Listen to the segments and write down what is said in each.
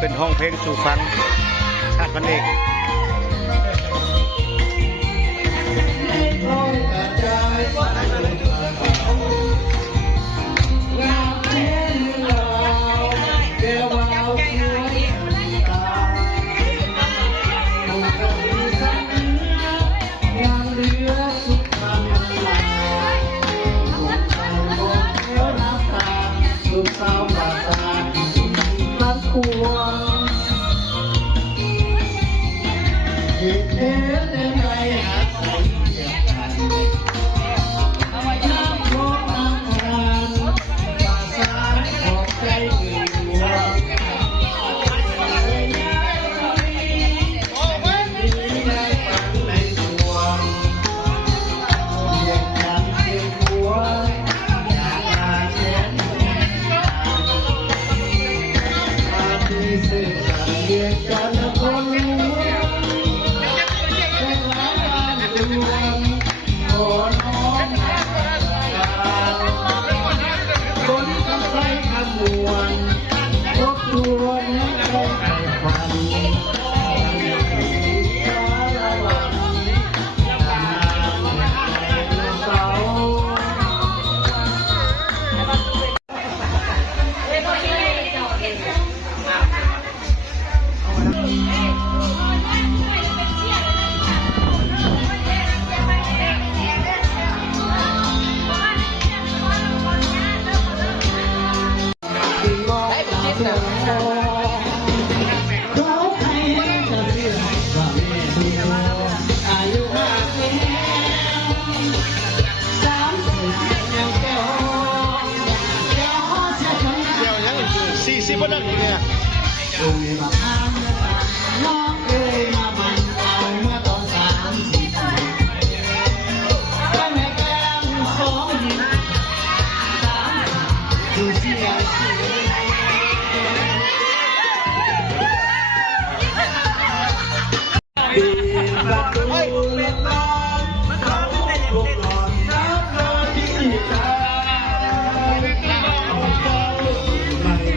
เป็นห้องเพลงสู่ฟังชาติพันเอก40วันนั้นเนี่ยน้องเอ๋ยมาบันเอาเมื่อตอน30ก็แม่แก้มสองยิ้ม3ดูเสียปีประตูเล็กน้องเขาลงหลอนน้ำรอที่ตาเ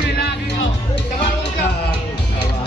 วลาที่เขาจะมาลงกับ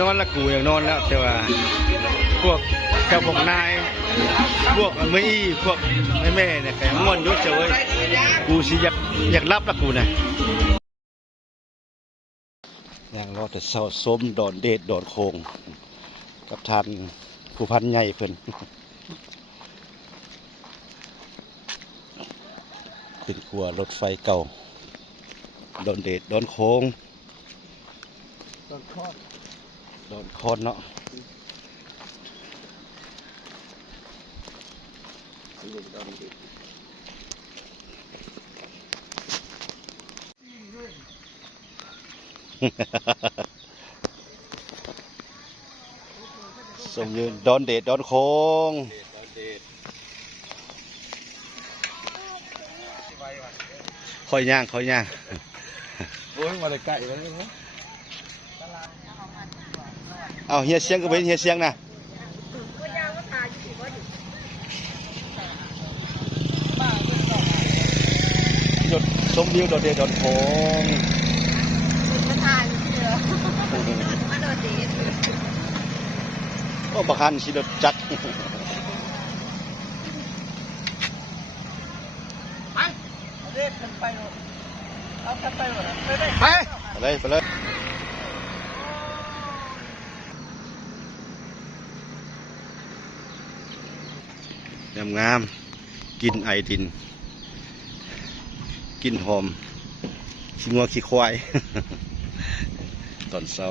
นอนแล้วกูอยากนอนแล้วแต่ว่าพวกเจ้าพวกนายพวกไม่อี้พวกแม่เนี่ยแกง่วนอยุ่เจ้าเว้ยกูสิอยากรับแล้วกูเนี่ยยังรอแต่เสาส้มดอนเดชดอนโคงกับทานผู้พันใหญ่เพิ่นขึ้นขัวรถไฟเก่าดอนเดชดอนโคงดอนคอนเนาะสมยืนดอนเดชดอนโคงค่อยย่างโอ้ยมาเลยไก่แล้วเนี่ยเอาเฮียเสียงก็เป็นเฮียเสียงนะหยดสมวิวดอนเดชดอนโคงก็บักคันสิรถจักรไปเลยงามกินไอดินกินหอมขี้งัวขี้ควาย ตอนเช้า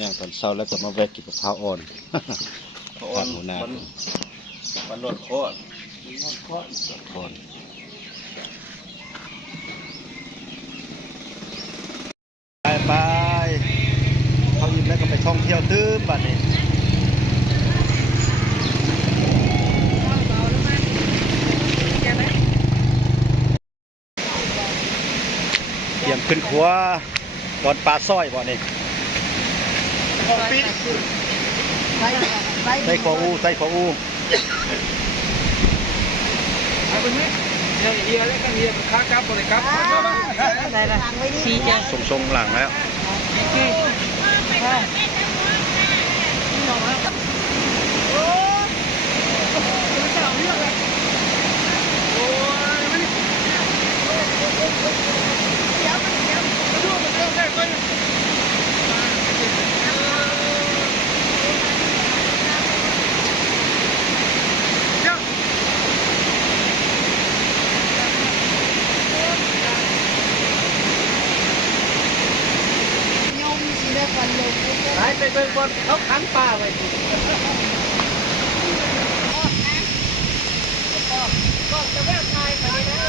ย่างตอนเช้าแล้วก็มาแวะกินมะพร้าวอ่อนอ่อนหมูนามันนวดโคตรไปเขายิ้มแล้วก็ไปท่องเที่ยวตื้มบัดนี้เตรียมขึ้นครัวตอนปลาสร้อยบ่นี่ใส่ขออูเฮียแล้วก็เฮียค้ากับอะไรครับทรงหลังแล้วไปเบิ่งบนเขาขังปลาไว้ก็จะแวะทายไปได้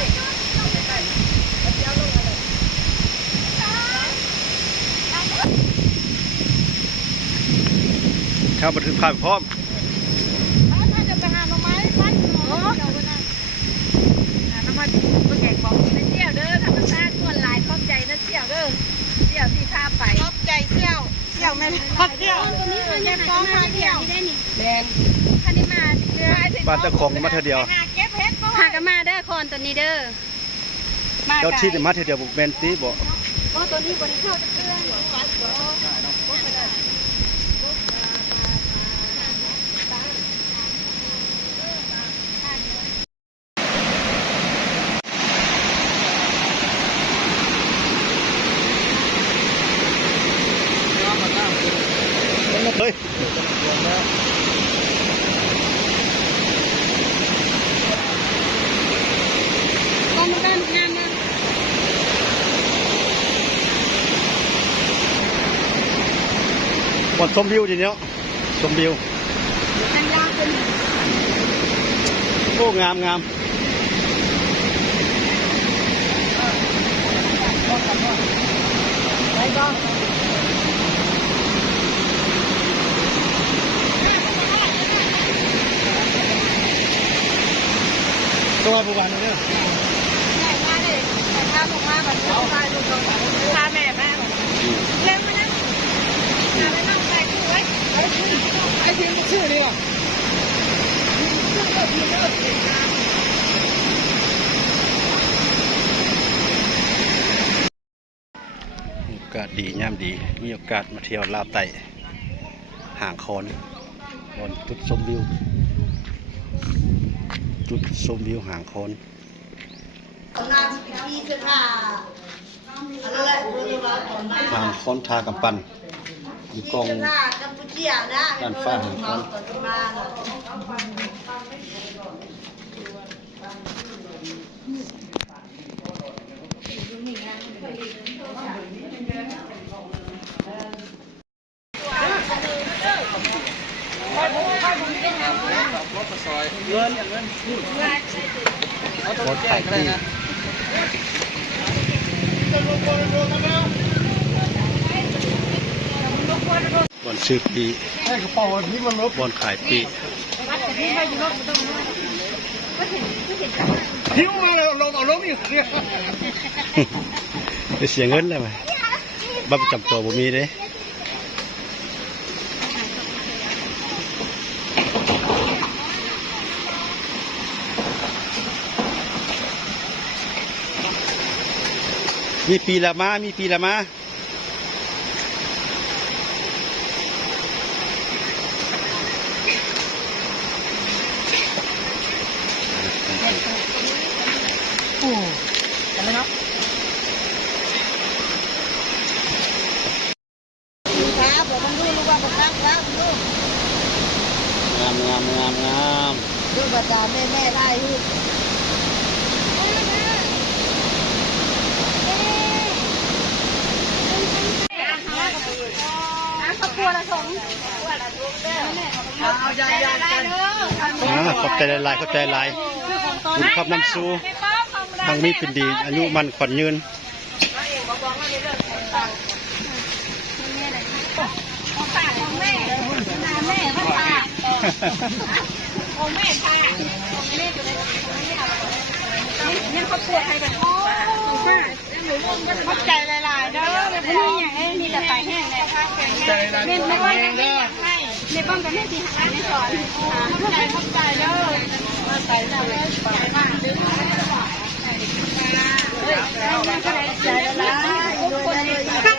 ข้าวบันทึกภาพพร้อมถ้าจะไปหาหน่อไม้ปั้นหน่อเดี๋ยวนะหาหน่อไม้แกงบอกในเที่ยวเด้อธรรมชาติคนหลายขอบใจนะเที่ยวเด้อเที่ยวที่ข้าไปขอบใจเที่ยวไม่ได้เที่ยวตัวนี้มันยังฟ้องมาเที่ยวได้นี่แดงคันนี้มาเด้อ บ้านเจ้าของมาเท่าเดียว เก็บเห็ดหากันมาเด้อคอนตัวนี้เด้อเจ้าที่มาเท่าเดียวบุกแมนตีบอก ตัวนี้บริเข้าจะเพื่อนเฮ้ยก็มาบ้านงานนะบนชมวิวทีนี้ชมวิว อันยาวเป็น โอ้งามไปบ้างตัวผู้บ้านเนี่ยแม่มาเลยพาผมมาแบบพาลูกพาแม่มาเล่นมานะ ากาศดีย่ำดีมีโอกาสมาเที่ยวลาวไต่ห่างคอนบนจุดชมวิวห่างคอน งานที่จะค่ะอะไรแหละรู้ว่าตอนนั้น ห่างคอนทากำปั้นอยู่กอง ที่จะกัมพูชีนะ ด้านฟ้าห่างคอน ตอนมารถไถ่ที่บอนซื้อปีบอนขายปีจะเสียเงินเลยไหมบัตรประจำตัวบ่มีเด้มีปีละมาครับผมมันรู้ว่ามันรักแล้วรู้ งาม ดูประจานแม่ได้ลูก ขอบคุณละสงเอาใหญ่ๆ ขอบใจหลายคุณขับน้ำซูทางมีเป็นดีอายุมันขวัญยืน ของแม่พ่อตาของแม่ค่ะนี่เขาปวดใครกันอ๋อเข้าใจหลายๆเด้อไม่มีอย่างนี้มีแต่ใส่แห้งเลยไม่ว่าจะไม่อยากให้ในบ้านกับแม่ที่หาในสอนเข้าใจเด้อมาใส่หน้าเลยไปมากดึงแล้วก็ได้ใจละลาย